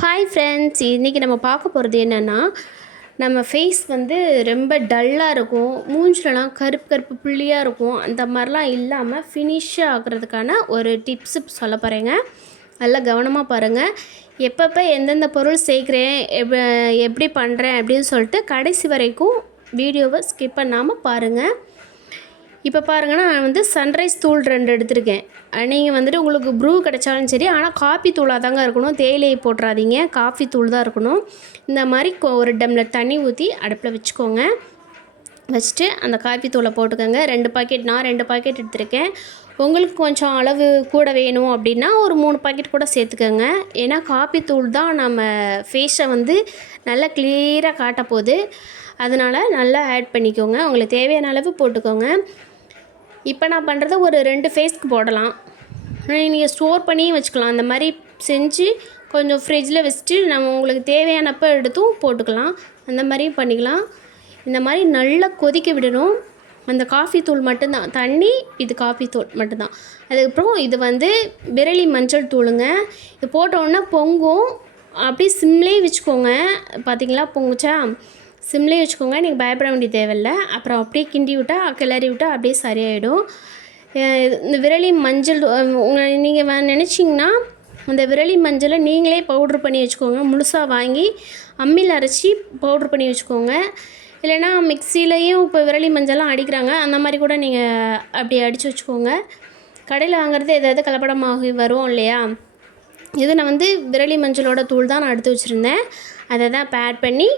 Hi friends, இன்றைக்கி நம்ம பார்க்க போகிறது என்னென்னா, நம்ம ஃபேஸ் வந்து ரொம்ப டல்லாக இருக்கும், மூஞ்சிலலாம் கருப்பு கருப்பு புள்ளியாக இருக்கும். அந்த மாதிரிலாம் இல்லாமல் ஃபினிஷ் ஆகிறதுக்கான ஒரு டிப்ஸு சொல்ல போகிறேங்க. நல்லா கவனமாக பாருங்கள். எப்பப்போ எந்தெந்த பொருள் சேர்க்குறேன், எப்படி பண்ணுறேன் அப்படின்னு சொல்லிட்டு கடைசி வரைக்கும் வீடியோவை ஸ்கிப் பண்ணாமல் பாருங்கள். இப்போ பாருங்கன்னா, நான் வந்து சன்ரைஸ் தூள் 2 எடுத்திருக்கேன். நீங்கள் வந்துட்டு உங்களுக்கு ப்ரூ கிடைச்சாலும் சரி, ஆனால் காஃபி தூளாக தாங்க இருக்கணும். தேயிலையை போட்டுறாதீங்க, காஃபி தூள் தான் இருக்கணும். இந்த மாதிரி ஒரு டம்ளர் தண்ணி ஊற்றி அடுப்பில் வச்சுக்கோங்க. வச்சுட்டு அந்த காஃபி தூளை போட்டுக்கோங்க. 2 பாக்கெட், நான் 2 பாக்கெட் எடுத்திருக்கேன். உங்களுக்கு கொஞ்சம் அளவு கூட வேணும் அப்படின்னா ஒரு 3 பாக்கெட் கூட சேர்த்துக்கோங்க. ஏன்னா காஃபி தூள் தான் நம்ம ஃபேஸை வந்து நல்லா கிளியராக காட்ட போகுது. அதனால் நல்லா ஆட் பண்ணிக்கோங்க. உங்களுக்கு தேவையான அளவு போட்டுக்கோங்க. இப்போ நான் பண்ணுறது ஒரு 2 ஃபேஸ்க்கு போடலாம். நீங்கள் ஸ்டோர் பண்ணியும் வச்சுக்கலாம். அந்த மாதிரி செஞ்சு கொஞ்சம் ஃப்ரிட்ஜில் வச்சுட்டு நம்ம உங்களுக்கு தேவையானப்போ எடுத்தும் போட்டுக்கலாம். அந்த மாதிரியும் பண்ணிக்கலாம். இந்த மாதிரி நல்லா கொதிக்க விடணும். அந்த காஃபி தூள் மட்டும்தான், தண்ணி, இது காஃபி தூள் மட்டும்தான். அதுக்கப்புறம் இது வந்து விரலி மஞ்சள் தூளுங்க. இது போட்டோன்னா பொங்கும். அப்படியே சிம்லேயே வச்சுக்கோங்க. பார்த்திங்களா பொங்குச்சா? சிம்லேயே வச்சுக்கோங்க. நீங்கள் பயப்பட வேண்டிய தேவையில்லை. அப்புறம் அப்படியே கிண்டி விட்டால், கிளறி விட்டால் அப்படியே சரியாயிடும். இந்த விரலி மஞ்சள் நீங்கள் நினச்சிங்கன்னா அந்த விரலி மஞ்சளை நீங்களே பவுட்ரு பண்ணி வச்சுக்கோங்க. முழுசாக வாங்கி அம்மியில் அரைச்சி பவுட்ரு பண்ணி வச்சுக்கோங்க. இல்லைனா மிக்சிலையும் இப்போ விரலி மஞ்சள்லாம் அடிக்கிறாங்க. அந்த மாதிரி கூட நீங்கள் அப்படி அடித்து வச்சுக்கோங்க. கடையில் வாங்குறது எதாவது கலப்படமாகி வரும் இல்லையா? இது நான் வந்து விரலி மஞ்சளோட தூள் தான் நான் எடுத்து வச்சுருந்தேன். அதை தான் இப்போ ஆட் பண்ணி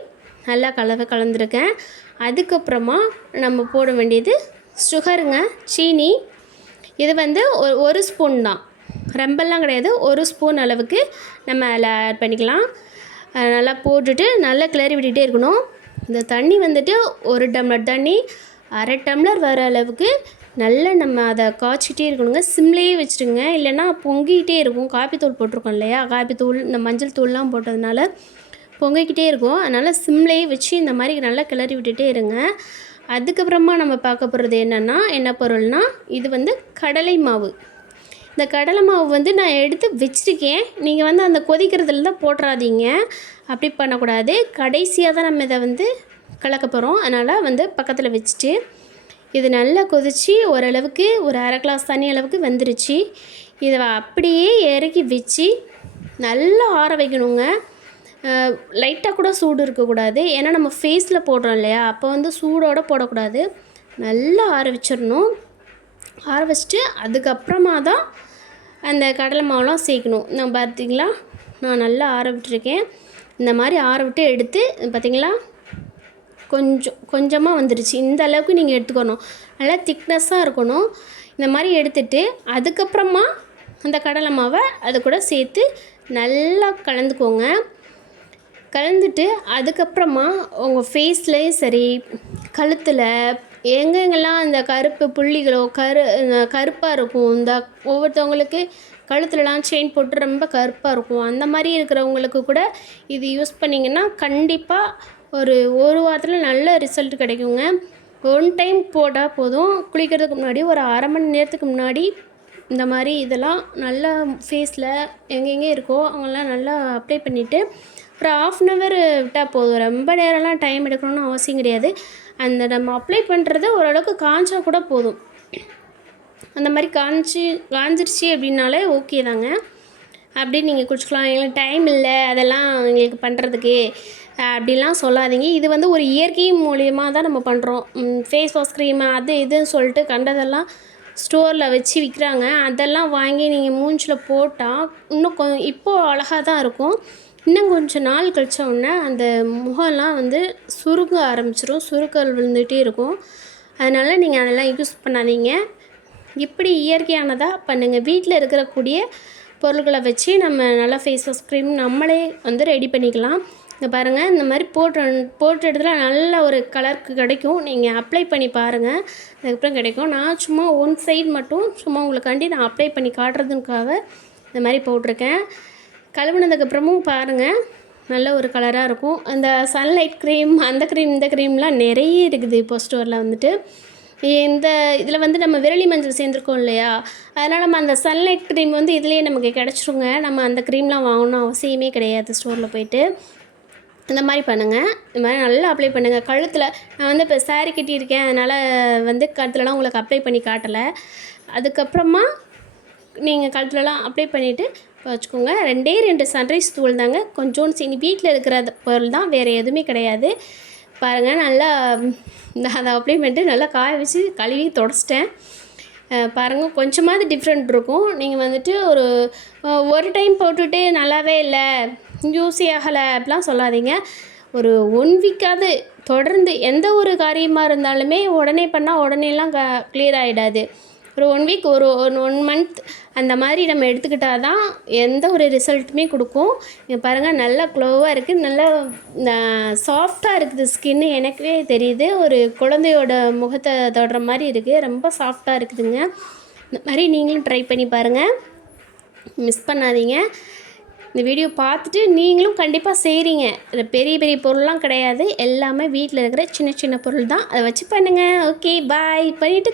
நல்லா கலந்துருக்கேன். அதுக்கப்புறமா நம்ம போட வேண்டியது சுகருங்க, சீனி. இது வந்து ஒரு ஸ்பூன் தான், ரொம்பலாம் கிடையாது. 1 ஸ்பூன் அளவுக்கு நம்ம அதில் ஆட் பண்ணிக்கலாம். நல்லா போட்டுட்டு நல்லா கிளறி விட்டுகிட்டே இருக்கணும். இந்த தண்ணி வந்துட்டு 1 டம்ளர் தண்ணி 1/2 டம்ளர் வர அளவுக்கு நல்லா நம்ம அதை காய்ச்சிக்கிட்டே இருக்கணுங்க. சிம்லேயே வச்சுருங்க, இல்லைன்னா பொங்கிக்கிட்டே இருக்கும். காப்பி தூள் போட்டிருக்கோம் இல்லையா? காப்பி தூள், இந்த மஞ்சள் தூள்லாம் போட்டதுனால பொங்கிக்கிட்டே இருக்கும். அதனால் சிம்லேயே வச்சு இந்த மாதிரி நல்லா கிளறி விட்டுகிட்டே இருங்க. அதுக்கப்புறமா நம்ம பார்க்க போகிறது என்ன பொருள்னால், இது வந்து கடலை மாவு. இந்த கடலை மாவு வந்து நான் எடுத்து வச்சுருக்கேன். நீங்கள் வந்து அந்த கொதிக்கிறதுல தான் போட்டுறாதீங்க, அப்படி பண்ணக்கூடாது. கடைசியாக தான் நம்ம இதை வந்து கலக்க போகிறோம். அதனால் வந்து பக்கத்தில் வச்சுட்டு இது நல்லா கொதித்து ஓரளவுக்கு ஒரு 1/2 கிளாஸ் தண்ணி அளவுக்கு வந்துருச்சு. இதை அப்படியே இறக்கி வச்சு நல்லா ஆற வைக்கணுங்க. லைட்டாக கூட சூடு இருக்கக்கூடாது. ஏன்னா நம்ம ஃபேஸில் போடுறோம் இல்லையா? அப்போ வந்து சூடோடு போடக்கூடாது. நல்லா ஆற வச்சிடணும். ஆற வச்சுட்டு அதுக்கப்புறமா தான் அந்த கடலை மாவுலாம் சேர்க்கணும். நான் பார்த்திங்களா, நான் நல்லா ஆற விட்டுருக்கேன். இந்த மாதிரி ஆற விட்டு எடுத்து பார்த்திங்களா, கொஞ்சமாக வந்துடுச்சு. இந்த அளவுக்கு நீங்கள் எடுத்துக்கணும். நல்லா திக்னஸ்ஸாக இருக்கணும். இந்த மாதிரி எடுத்துட்டு அதுக்கப்புறமா அந்த கடலை மாவை அது கூட சேர்த்து நல்லா கலந்துக்கோங்க. கலந்துட்டு அதுக்கப்புறமா உங்கள் ஃபேஸ்லேயும் சரி, கழுத்தில் எங்கெங்கெல்லாம் இந்த கருப்பு புள்ளிகளோ கருப்பாக இருக்கும். இந்த ஒவ்வொருத்தவங்களுக்கு கழுத்துலலாம் செயின் போட்டு ரொம்ப கருப்பாக இருக்கும். அந்த மாதிரி இருக்கிறவங்களுக்கு கூட இது யூஸ் பண்ணிங்கன்னா கண்டிப்பாக ஒரு வாரத்தில் நல்ல ரிசல்ட் கிடைக்குங்க. 1 டைம் போட்டால் போதும். குளிக்கிறதுக்கு முன்னாடி ஒரு 1/2 மணி நேரத்துக்கு முன்னாடி இந்த மாதிரி இதெல்லாம் நல்லா ஃபேஸில் எங்கெங்கே இருக்கோ அவங்கெல்லாம் நல்லா அப்ளை பண்ணிவிட்டு ஒரு 1/2 hour விட்டால் போதும். ரொம்ப நேரம்லாம் டைம் எடுக்கணும்னு அவசியம் கிடையாது. அந்த நம்ம அப்ளை பண்ணுறது ஓரளவுக்கு காஞ்சா கூட போதும். அந்த மாதிரி காஞ்சிருச்சு அப்படின்னாலே ஓகே தாங்க. அப்படி நீங்கள் குடிச்சிக்கலாம். எங்களுக்கு டைம் இல்லை அதெல்லாம் எங்களுக்கு பண்ணுறதுக்கு அப்படிலாம் சொல்லாதீங்க. இது வந்து ஒரு இயற்கை மூலியமாக தான் நம்ம பண்ணுறோம். ஃபேஸ் வாஷ் க்ரீம் அது இதுன்னு சொல்லிட்டு கண்டதெல்லாம் ஸ்டோரில் வச்சு விற்கிறாங்க. அதெல்லாம் வாங்கி நீங்கள் மூஞ்சில் போட்டால் இன்னும் இப்போது அழகாக தான் இருக்கும். இன்னும் கொஞ்சம் நாள் கழிச்ச உடனே அந்த முகம்லாம் வந்து சுருங்க ஆரம்பிச்சிடும். சுருக்கல் விழுந்துகிட்டே இருக்கும். அதனால் நீங்கள் அதெல்லாம் யூஸ் பண்ணாதீங்க. இப்படி இயற்கையானதாக பண்ணுங்கள். வீட்டில் இருக்கக்கூடிய பொருட்களை வச்சு நம்ம நல்லா ஃபேஸ் வாஷ் க்ரீம் நம்மளே வந்து ரெடி பண்ணிக்கலாம். இங்கே பாருங்கள், இந்த மாதிரி போட்ட இடத்துல நல்ல ஒரு கலருக்கு கிடைக்கும். நீங்கள் அப்ளை பண்ணி பாருங்கள், அதுக்கப்புறம் கிடைக்கும். நான் சும்மா 1 சைடு மட்டும் சும்மா உங்களுக்காண்டி நான் அப்ளை பண்ணி காட்டுறதுக்காக இந்த மாதிரி போட்டிருக்கேன். கழுவுனதுக்கப்புறமும் பாருங்கள் நல்ல ஒரு கலராக இருக்கும். அந்த சன்லைட் க்ரீம், அந்த க்ரீம், இந்த க்ரீம்லாம் நிறைய இருக்குது இப்போ ஸ்டோரில் வந்துட்டு. இந்த இதில் வந்து நம்ம விரலி மஞ்சள் சேர்ந்துருக்கோம் இல்லையா, அதனால் நம்ம அந்த சன்லைட் க்ரீம் வந்து இதுலேயே நமக்கு கிடச்சிருங்க. நம்ம அந்த க்ரீம்லாம் வாங்கணும்னு அவசியமே கிடையாது ஸ்டோரில் போய்ட்டு. இந்த மாதிரி பண்ணுங்கள். இந்த மாதிரி நல்லா அப்ளை பண்ணுங்கள் கழுத்தில். நான் வந்து இப்போ சாரீ கட்டியிருக்கேன், அதனால் வந்து கழுத்துலலாம் உங்களுக்கு அப்ளை பண்ணி காட்டலை. அதுக்கப்புறமா நீங்கள் கழுத்துலலாம் அப்ளை பண்ணிவிட்டு வச்சுக்கோங்க. 2 சன்ரைஸ் தூள் தாங்க, கொஞ்சோண்டு சீனி, வீட்டில் இருக்கிற பொருள் தான், வேறு எதுவுமே கிடையாது. பாருங்கள், நல்லா நான் அதை அப்ளை பண்ணிட்டு நல்லா காய வச்சு கழுவி தொடச்சிட்டேன். பாருங்கள், கொஞ்சமாவது டிஃப்ரெண்ட் இருக்கும். நீங்கள் வந்துட்டு ஒரு டைம் போட்டுட்டு நல்லாவே இல்லை, யூஸே ஆகலை அப்படிலாம் சொல்லாதீங்க. ஒரு 1 வீக்காவது தொடர்ந்து எந்த ஒரு காரியமாக இருந்தாலுமே உடனே பண்ணால் உடனேலாம் கிளியர் ஆகிடாது. ஒரு 1 வீக், ஒரு 1 மந்த் அந்த மாதிரி நம்ம எடுத்துக்கிட்டால் தான் எந்த ஒரு ரிசல்ட்டுமே கொடுக்கும். இங்கே பாருங்கள், நல்லா க்ளோவாக இருக்குது, நல்லா சாஃப்டாக இருக்குது ஸ்கின்னு. எனக்கே தெரியுது, ஒரு குழந்தையோட முகத்தை தொடுற மாதிரி இருக்குது, ரொம்ப சாஃப்டாக இருக்குதுங்க. இந்த மாதிரி நீங்களும் ட்ரை பண்ணி பாருங்கள், மிஸ் பண்ணாதீங்க. இந்த வீடியோ பார்த்துட்டு நீங்களும் கண்டிப்பாக செய்கிறீங்க. பெரிய பெரிய பொருள்லாம் கிடையாது, எல்லாமே வீட்டில் இருக்கிற சின்ன சின்ன பொருள் தான், அதை வச்சு பண்ணுங்கள். ஓகே, பாய். பண்ணிவிட்டு